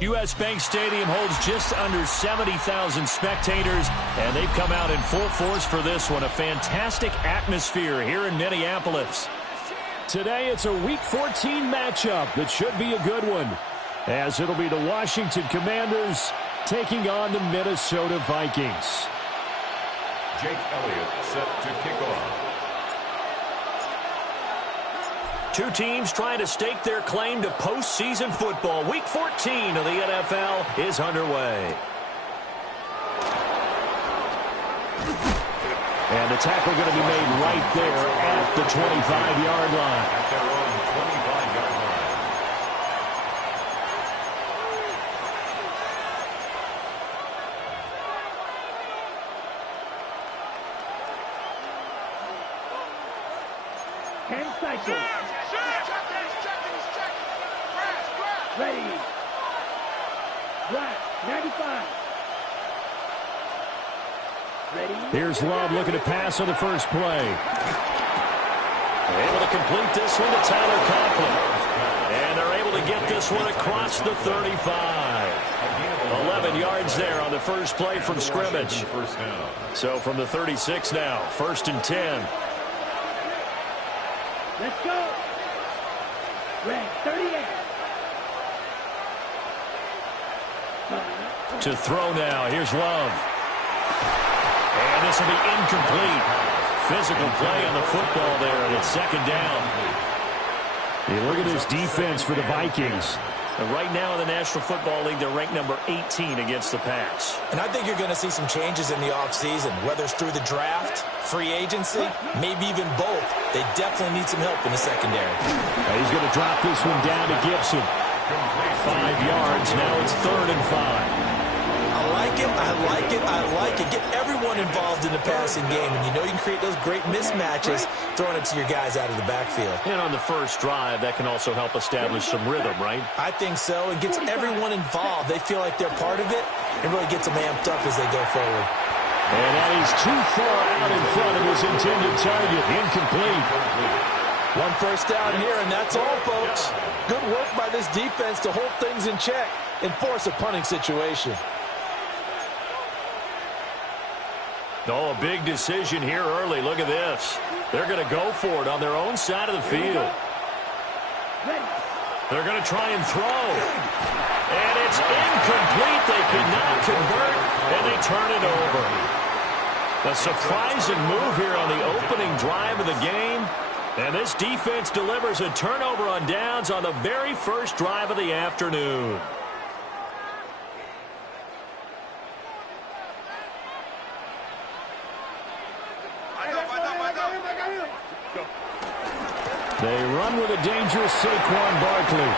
U.S. Bank Stadium holds just under 70,000 spectators, and they've come out in full force for this one. A fantastic atmosphere here in Minneapolis. Today, it's a Week 14 matchup that should be a good one, as it'll be the Washington Commanders taking on the Minnesota Vikings. Jake Elliott set to kick off. Two teams trying to stake their claim to postseason football. Week 14 of the NFL is underway. And the tackle going to be made right there at the 25-yard line. At their own 25-yard line. Ready. Right. 95. Ready. Here's Love looking to pass on the first play. Able to complete this one to Tyler Conklin. And they're able to get this one across the 35. 11 yards there on the first play from scrimmage. So from the 36 now, 1st and 10. Let's go. Red, 38. To throw now. Here's Love. And this will be incomplete. Physical play on the football there, and it's 2nd down. Hey, look at this defense for the Vikings. And right now in the National Football League, they're ranked number 18 against the pass. And I think you're going to see some changes in the offseason, whether it's through the draft, free agency, maybe even both. They definitely need some help in the secondary. He's going to drop this one down to Gibson. 5 yards. Now it's 3rd and 5. I like it, I like it, I like it. Get everyone involved in the passing game, and you know you can create those great mismatches throwing it to your guys out of the backfield. And on the first drive, that can also help establish some rhythm, right? I think so. It gets everyone involved. They feel like they're part of it, and really gets them amped up as they go forward. And that is too far out in front of his intended target. Incomplete. 1 first down here, and that's all, folks. Good work by this defense to hold things in check and force a punting situation. Oh, a big decision here early. Look at this. They're going to go for it on their own side of the field. They're going to try and throw. And it's incomplete. They cannot convert, and they turn it over. A surprising move here on the opening drive of the game. And this defense delivers a turnover on downs on the very first drive of the afternoon. They run with a dangerous Saquon Barkley.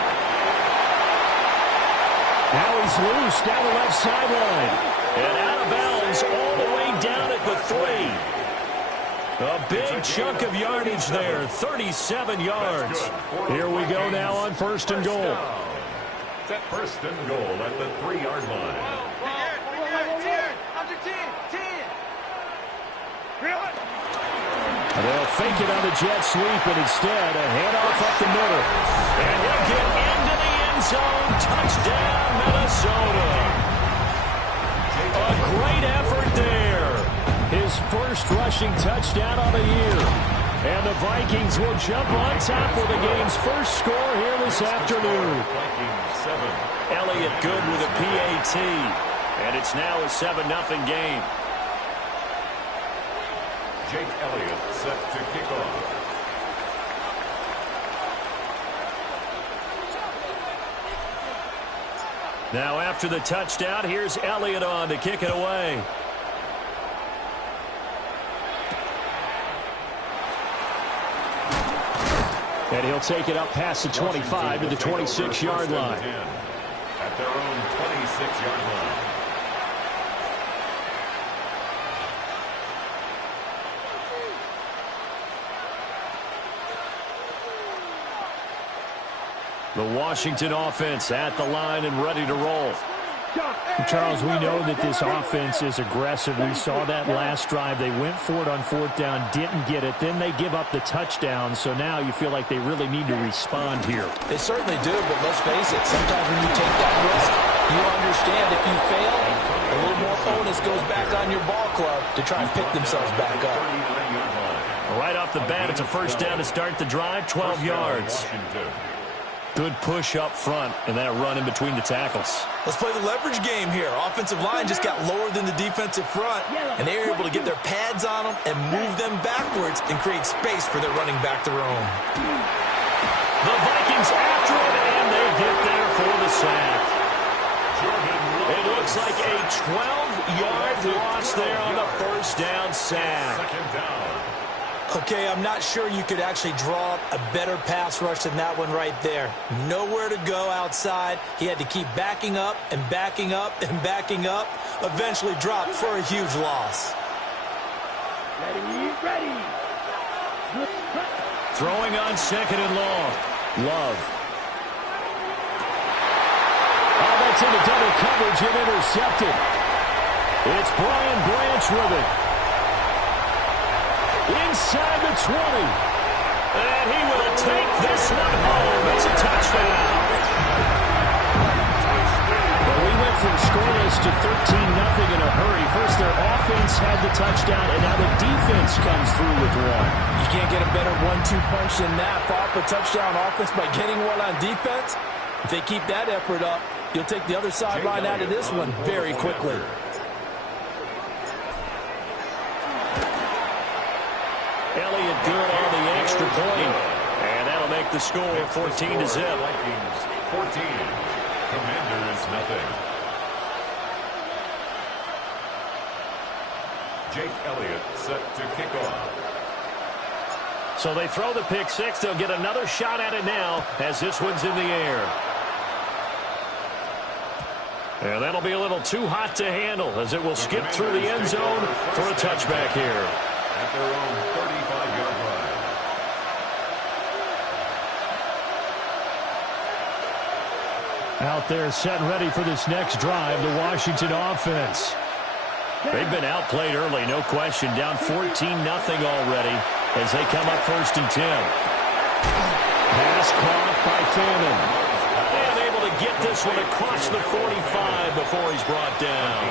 Now he's loose down the left sideline. And out of bounds all the way down at the 3. A big chunk of yardage there, 37 yards. Here we go now on 1st and goal. Set 1st and goal at the 3-yard line. They'll fake it on the jet sweep, and instead a handoff up the middle. And he'll get into the end zone. Touchdown, Minnesota. A great effort there. His first rushing touchdown on the year. And the Vikings will jump on top with the game's first score here this afternoon. Elliott good with a PAT. And it's now a 7-0 game. Jake Elliott set to kick off. Now after the touchdown, here's Elliott on to kick it away. And he'll take it up past the 25 to the 26-yard line. at their own 26-yard line. The Washington offense at the line and ready to roll. Charles, we know that this offense is aggressive. We saw that last drive. They went for it on fourth down, didn't get it. Then they give up the touchdown. So now you feel like they really need to respond here. They certainly do, but let's face it, sometimes when you take that risk, you understand if you fail, a little more onus goes back on your ball club to try and pick themselves back up. Right off the bat, it's a first down to start the drive, 12 yards. Good push up front, and that run in between the tackles. Let's play the leverage game here. Offensive line just got lower than the defensive front, and they were able to get their pads on them and move them backwards and create space for their running back to roam. The Vikings after him, and they get there for the sack. It looks like a 12-yard loss there on the first down sack. Second down. Okay, I'm not sure you could actually draw up a better pass rush than that one right there. Nowhere to go outside. He had to keep backing up and backing up and backing up. Eventually dropped for a huge loss. Ready. Throwing on second and long. Love. Oh, that's into double coverage and intercepted. It's Brian Branch with it. Inside the 20. And he will take this one home. It's a touchdown. Well, we went from scoreless to 13-0 in a hurry. First, their offense had the touchdown, and now the defense comes through with one. You can't get a better 1-2 punch than that. Follow up a touchdown offense by getting one on defense. If they keep that effort up, you'll take the other sideline out of this one very quickly. Elliott good on the extra point. And that'll make the score 14-0. Vikings 14. Commanders nothing. Jake Elliott set to kick off. So they throw the pick six. They'll get another shot at it now as this one's in the air. And that'll be a little too hot to handle as it will skip through the end zone for a touchback here. At their own 35-yard line. Out there set and ready for this next drive, the Washington offense. They've been outplayed early, no question. Down 14-0 already as they come up 1st and 10. Pass caught by Fannin. And able to get this one across the 45 before he's brought down.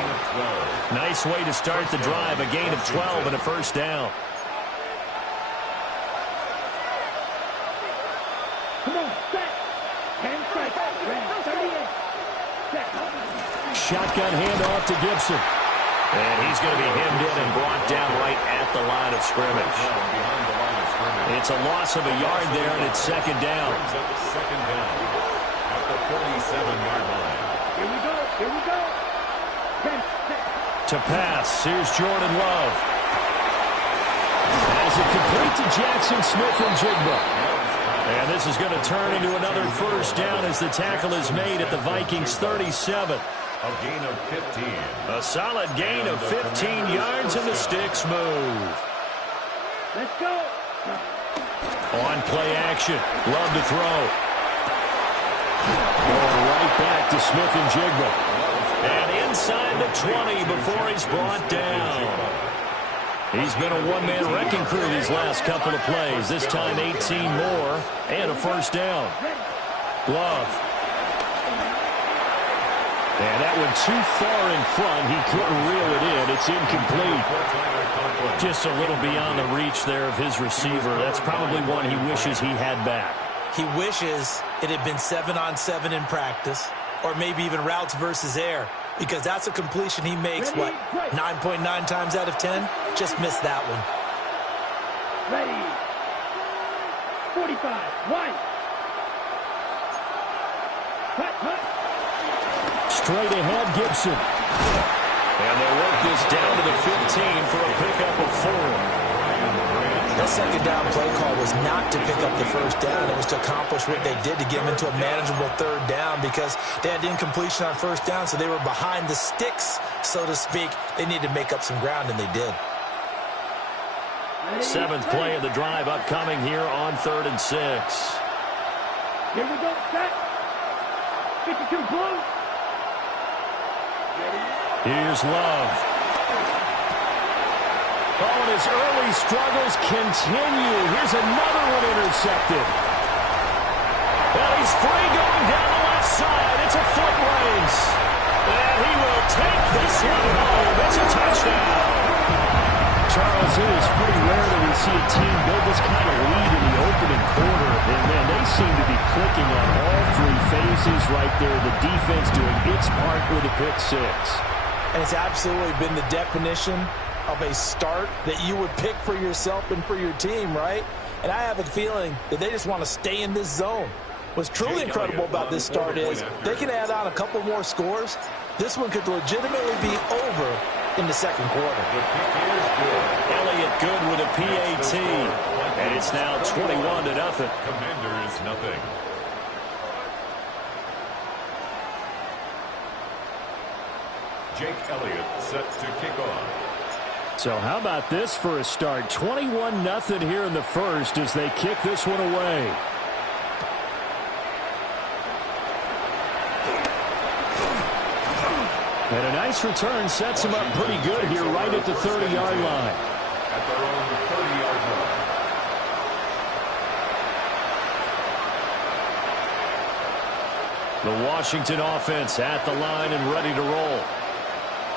Nice way to start the drive, a gain of 12 and a first down. Come on, set. 10 strikes. Ready, 38. Set. Shotgun handoff to Gibson. And he's going to be hemmed in and brought down right at the line of scrimmage. It's a loss of a yard there, and it's second down. Second down at the 47-yard line. Here we go. 10, set. To pass, here's Jordan Love. As it complete to Jackson Smith and Jigba. And this is going to turn into another first down as the tackle is made at the Vikings 37. A gain of 15. A solid gain of 15 yards, and the sticks move. Let's go. On play action. Love to throw. Going right back to Smith and Jigba. And inside the 20 before he's brought down. He's been a one-man wrecking crew these last couple of plays. This time 18 more and a first down. Love. And that one too far in front. He couldn't reel it in. It's incomplete. Just a little beyond the reach there of his receiver. That's probably one he wishes he had back. He wishes it had been 7-on-7 in practice, or maybe even routes versus air, because that's a completion he makes, 9.9 times out of 10? Just missed that one. Ready. 45. One. Cut. Straight ahead, Gibson. And they work this down to the 15 for a pickup of 4. That second down play call was not to pick up the first down. It was to accomplish what they did, to get them into a manageable third down, because they had incompletion on first down, so they were behind the sticks, so to speak. They needed to make up some ground, and they did. Seventh play of the drive upcoming here on 3rd and 6. Here we go, set. 52 blue. Here's Love. Oh, and his early struggles continue. Here's another one intercepted. Well, he's free going down the left side. It's a foot race. And he will take this one home. It's a touchdown. Charles, it is pretty rare that we see a team build this kind of lead in the opening quarter. And, man, they seem to be clicking on all three phases right there. The defense doing its part with a pick six. And it's absolutely been the definition of a start that you would pick for yourself and for your team, right? And I have a feeling that they just want to stay in this zone. What's truly incredible about this start is they can add on a couple more scores. This one could legitimately be over in the second quarter. Elliott good with a PAT. And it's now 21-0. Commanders nothing. Jake Elliott set to kick off. So how about this for a start? 21-0 here in the first as they kick this one away. And a nice return sets him up pretty good here right at the 30-yard line. At their own 30-yard line. The Washington offense at the line and ready to roll.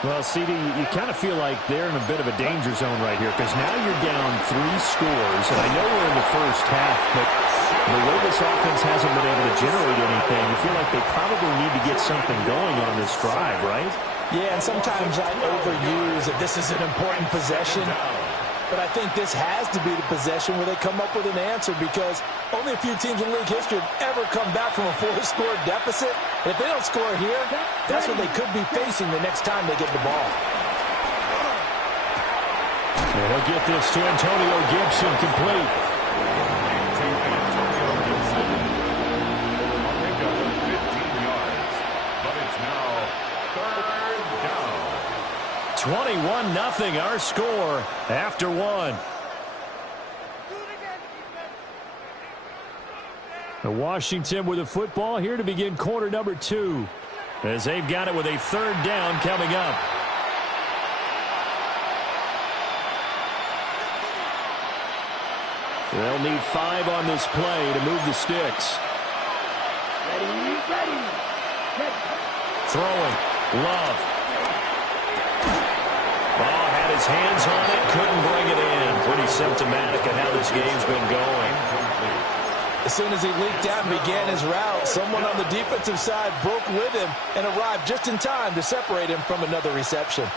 Well, CD, you kind of feel like they're in a bit of a danger zone right here because now you're down 3 scores. And I know we're in the first half, but the way this offense hasn't been able to generate anything, you feel like they probably need to get something going on this drive, right? Yeah, and sometimes I overuse that this is an important possession. But I think this has to be the possession where they come up with an answer, because only a few teams in league history have ever come back from a 4-score deficit. And if they don't score here, that's what they could be facing the next time they get the ball. And he'll get this to Antonio Gibson complete. Antonio Gibson. A pickup of 15 yards. But it's now 3rd down. 21-0 our score after 1. The Washington with the football here to begin quarter number 2. As they've got it with a 3rd down coming up. They'll need 5 on this play to move the sticks. Ready. Throwing. Love. Ball had his hands on it, couldn't bring it in. Pretty symptomatic of how this game's been going. As soon as he leaked out and began his route, someone on the defensive side broke with him and arrived just in time to separate him from another reception.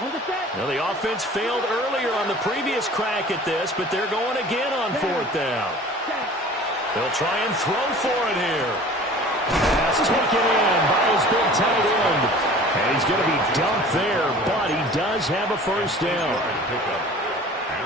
Well, the offense failed earlier on the previous crack at this, but they're going again on 4th down. They'll try and throw for it here. Pass taken in by his big tight end. And he's going to be dumped there, but he does have a 1st down.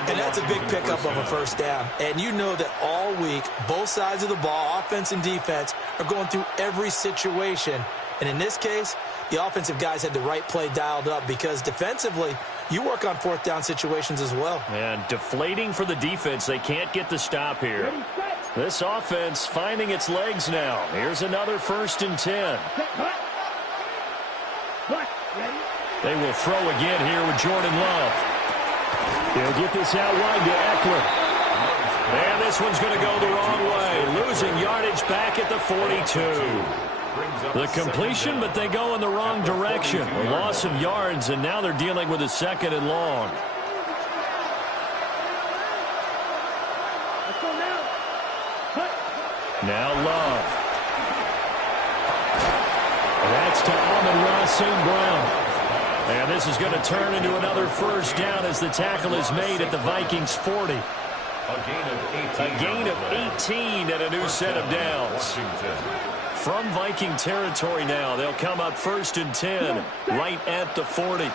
And that's a big pickup of a 1st down. And you know that all week, both sides of the ball, offense and defense, are going through every situation. And in this case, the offensive guys had the right play dialed up, because defensively, you work on 4th down situations as well. And deflating for the defense. They can't get the stop here. This offense finding its legs now. Here's another 1st and 10. They will throw again here with Jordan Love. He'll get this out wide to Eckler. And this one's going to go the wrong way. Losing yardage back at the 42. The completion, but they go in the wrong direction. A loss of yards, and now they're dealing with a 2nd and long. Now Love. That's to Amon-Ra St. Brown. And this is going to turn into another 1st down as the tackle is made at the Vikings 40. A gain of 18 and a new set of downs. From Viking territory now, they'll come up 1st and 10 right at the 40.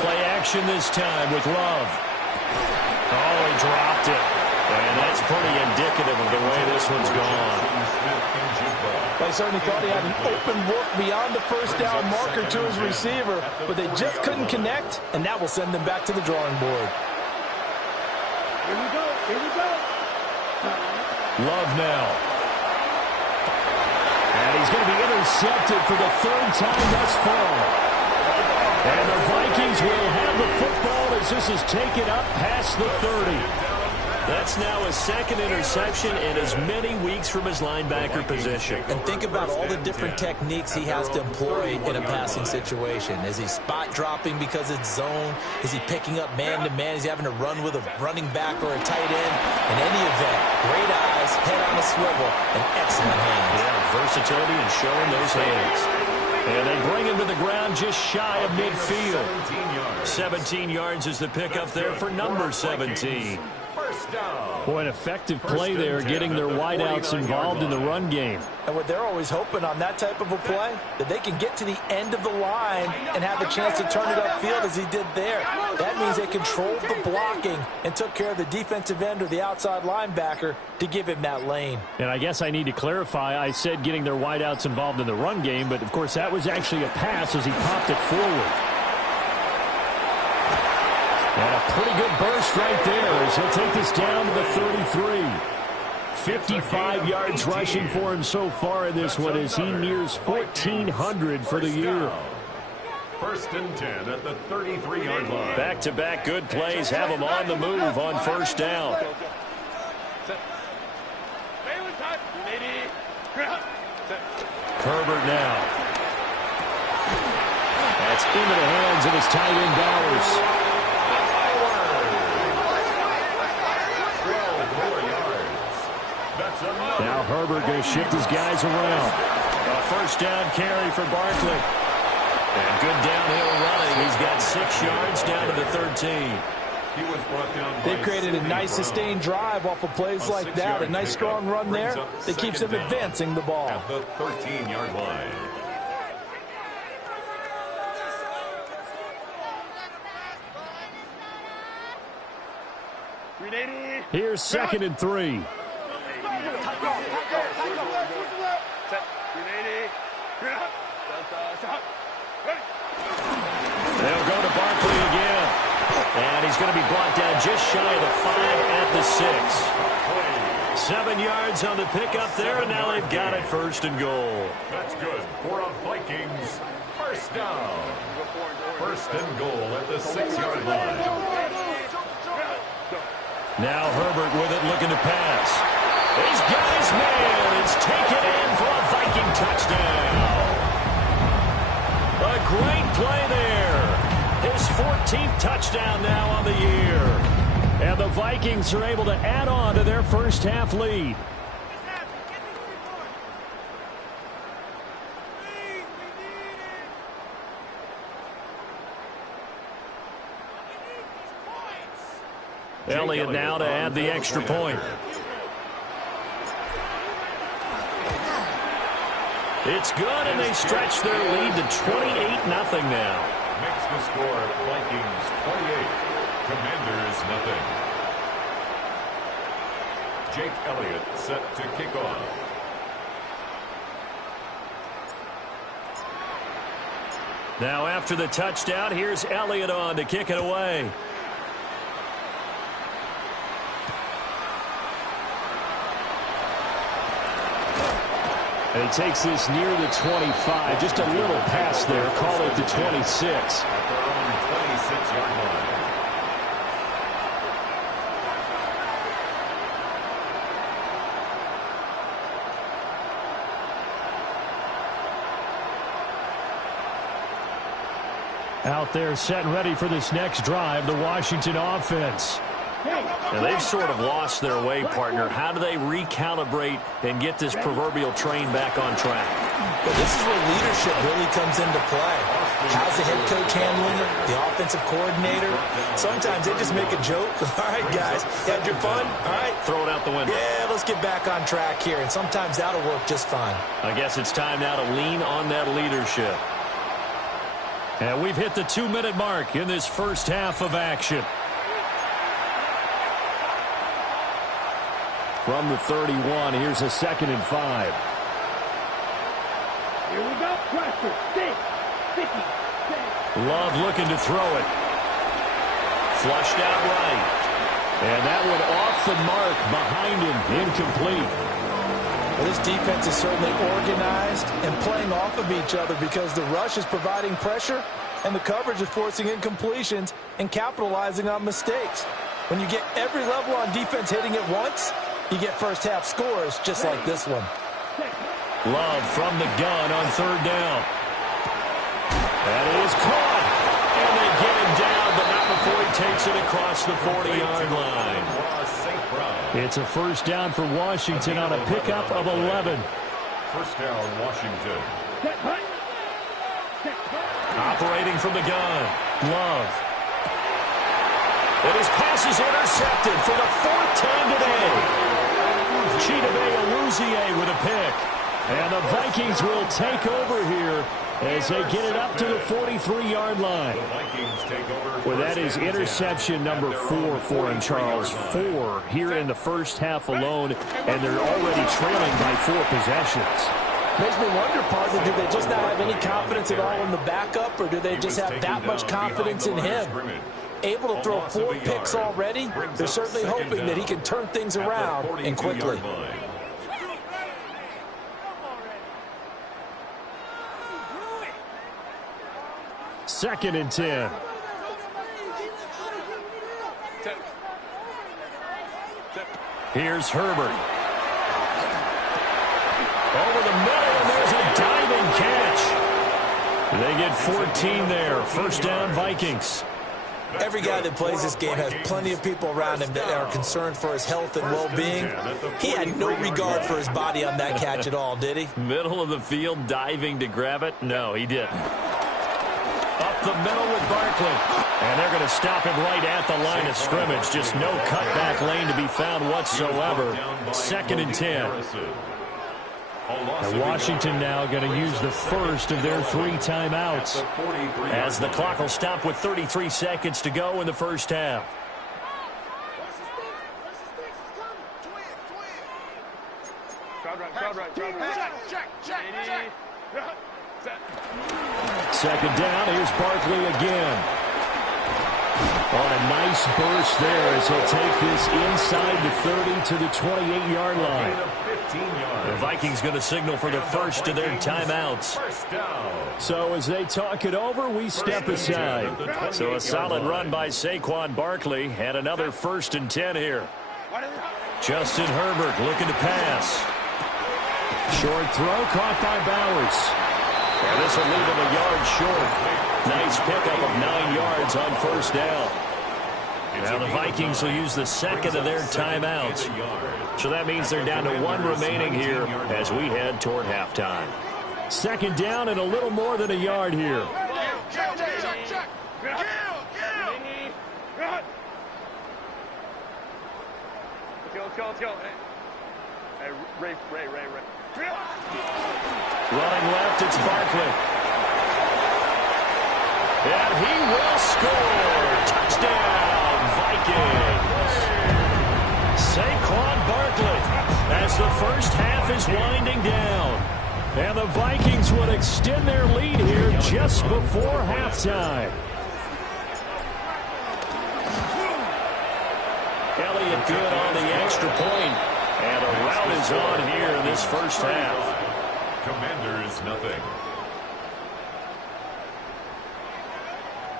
Play action this time with Love. Oh, he dropped it. And that's pretty indicative of the way this one's gone. I certainly thought he had an open look beyond the first down marker to his receiver, but they just couldn't connect, and that will send them back to the drawing board. Here we go. Here we go. Love now. And he's going to be intercepted for the third time thus far. And the Vikings will have the football as this is taken up past the 30. That's now his second interception in as many weeks from his linebacker position. And think about all the different techniques he has to employ in a passing situation. Is he spot dropping because it's zone? Is he picking up man-to-man? Is he having to run with a running back or a tight end? In any event, great eyes, head on a swivel, and excellent hands. Yeah, versatility and showing those hands. And they bring him to the ground just shy of midfield. 17 yards is the pickup there for number 17. Boy, an effective play there, getting their wideouts involved in the run game. And what they're always hoping on that type of a play, that they can get to the end of the line and have a chance to turn it upfield as he did there. That means they controlled the blocking and took care of the defensive end or the outside linebacker to give him that lane. And I guess I need to clarify, I said getting their wideouts involved in the run game, but of course that was actually a pass as he popped it forward. And a pretty good burst right there as he'll take this down to the 33. 55 yards rushing for him so far in this one as he nears 1,400 for the year. First and 10 at the 33-yard line. Back-to-back good plays have him on the move on first down. Herbert now. That's into the hands of his tight end Bowers. Now Herbert going to shift his guys around. A first down carry for Barkley. And good downhill running. He's got 6 yards down to the 13. He was brought down. They've created a nice sustained drive off of plays like that. A nice strong run there that keeps them advancing the ball. At the 13-yard line. Here's 2nd and 3. They'll go to Barkley again. And he's going to be brought down just shy of the 5 at the 6. 7 yards on the pickup there, and now they've got it first and goal. That's good for a Vikings first down. First and goal at the 6-yard line. Now Herbert with it, looking to pass. He's got his man. It's taken in for a Viking touchdown. A great play there. His 14th touchdown now on the year. And the Vikings are able to add on to their first half lead. Elliott now to add the extra point. It's good, and they stretch their lead to 28-0 now. Makes the score Vikings 28, Commanders nothing. Jake Elliott set to kick off. Now after the touchdown, here's Elliott on to kick it away. And he takes this near the 25. Just a little pass there. Call it the 26. At their own 26-yard line. Out there set and ready for this next drive, the Washington offense. Now they've sort of lost their way, partner. How do they recalibrate and get this proverbial train back on track? Well, this is where leadership really comes into play. How's the head coach handling it? The offensive coordinator? Sometimes they just make a joke. All right, guys, you had your fun? All right. Throw it out the window. Yeah, let's get back on track here. And sometimes that'll work just fine. I guess it's time now to lean on that leadership. And we've hit the 2-minute mark in this first half of action. From the 31, here's a 2nd and 5. Here we go. Pressure. Sticky. Love looking to throw it. Flushed out right. And that one off the mark behind him. Incomplete. Well, this defense is certainly organized and playing off of each other because the rush is providing pressure and the coverage is forcing incompletions and capitalizing on mistakes. When you get every level on defense hitting at once, you get first half scores just like this one. Love from the gun on 3rd down. That is caught. And they get him down, but not before he takes it across the 40-yard line. It's a first down for Washington on a pickup of 11. First down, Washington. Operating from the gun. Love. And his pass is intercepted for the 4th time today. Chidobe Awuzie with a pick. And the Vikings will take over here as they get it up to the 43-yard line. Well, that is interception number 4 for him, Charles. 4 here in the first half alone, and they're already trailing by 4 possessions. Makes me wonder, partner, do they just not have any confidence at all in the backup, or do they just have that much confidence in him? Able to throw 4 picks already, they're certainly hoping that he can turn things around and quickly. 2nd and 10. Here's Herbert. Over the middle, and there's a diving catch. They get 14 there. First down, Vikings. Every guy that plays this game has plenty of people around him that are concerned for his health and well-being. He had no regard for his body on that catch at all, did he? Middle of the field, diving to grab it? No, he didn't. Up the middle with Barkley. And they're going to stop him right at the line of scrimmage. Just no cutback lane to be found whatsoever. 2nd and 10. And Washington now going to use the first of their 3 timeouts as the clock will stop with 33 seconds to go in the first half. Second down, here's Barkley again. On a nice burst there as he'll take this inside the 30 to the 28-yard line. The Vikings going to signal for the first of their timeouts. So as they talk it over, we step aside. So a solid run by Saquon Barkley and another 1st and 10 here. Justin Herbert looking to pass. Short throw caught by Bowers. And this will leave him a yard short. Nice pickup of 9 yards on first down. Now the Vikings will use the second of their timeouts. So that means they're down to 1 remaining here as we head toward halftime. Second down and a little more than a yard here. Running left, it's Barkley. And he will score. Touchdown, Vikings. Saquon Barkley as the first half is winding down. And the Vikings would extend their lead here just before halftime. Elliott good on the extra point. And a rout is on here in this first half. Commanders, nothing.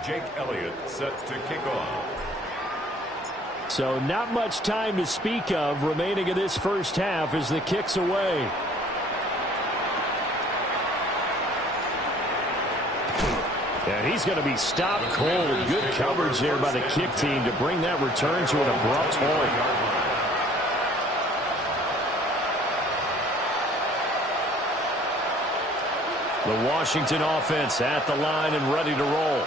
Jake Elliott set to kick off. So not much time to speak of remaining in this first half as the kick's away. And he's going to be stopped cold. Good coverage there by the kick team to bring that return to an abrupt halt. The Washington offense at the line and ready to roll.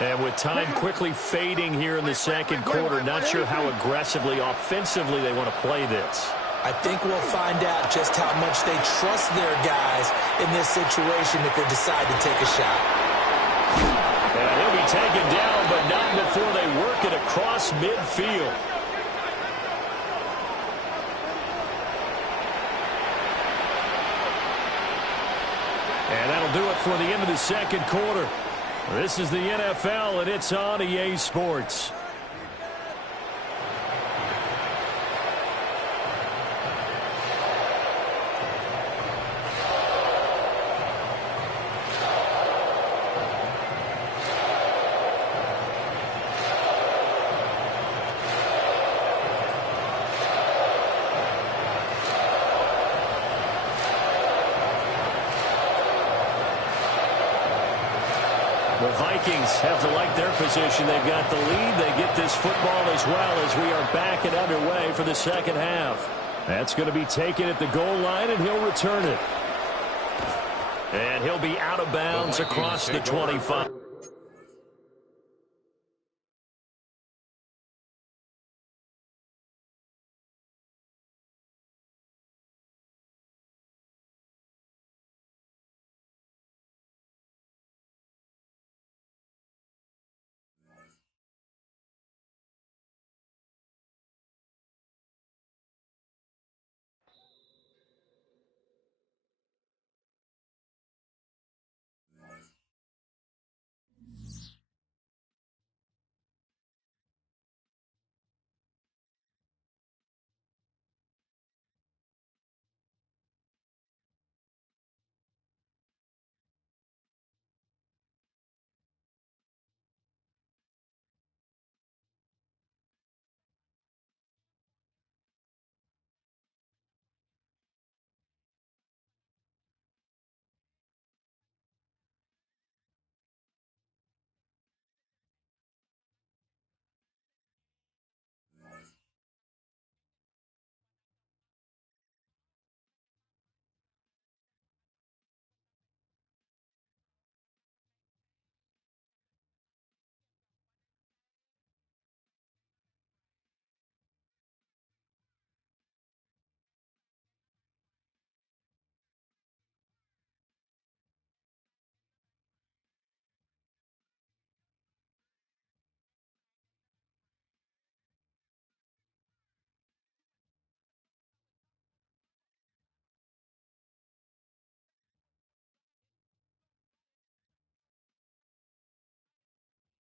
And with time quickly fading here in the second quarter, not sure how aggressively, offensively they want to play this. I think we'll find out just how much they trust their guys in this situation if they decide to take a shot. taken down, but not before they work it across midfield. And that'll do it for the end of the second quarter. This is the NFL, and it's on EA Sports. The Vikings have to like their position. They've got the lead. They get this football as well as we are back and underway for the second half. That's going to be taken at the goal line, and he'll return it. And he'll be out of bounds across the 25.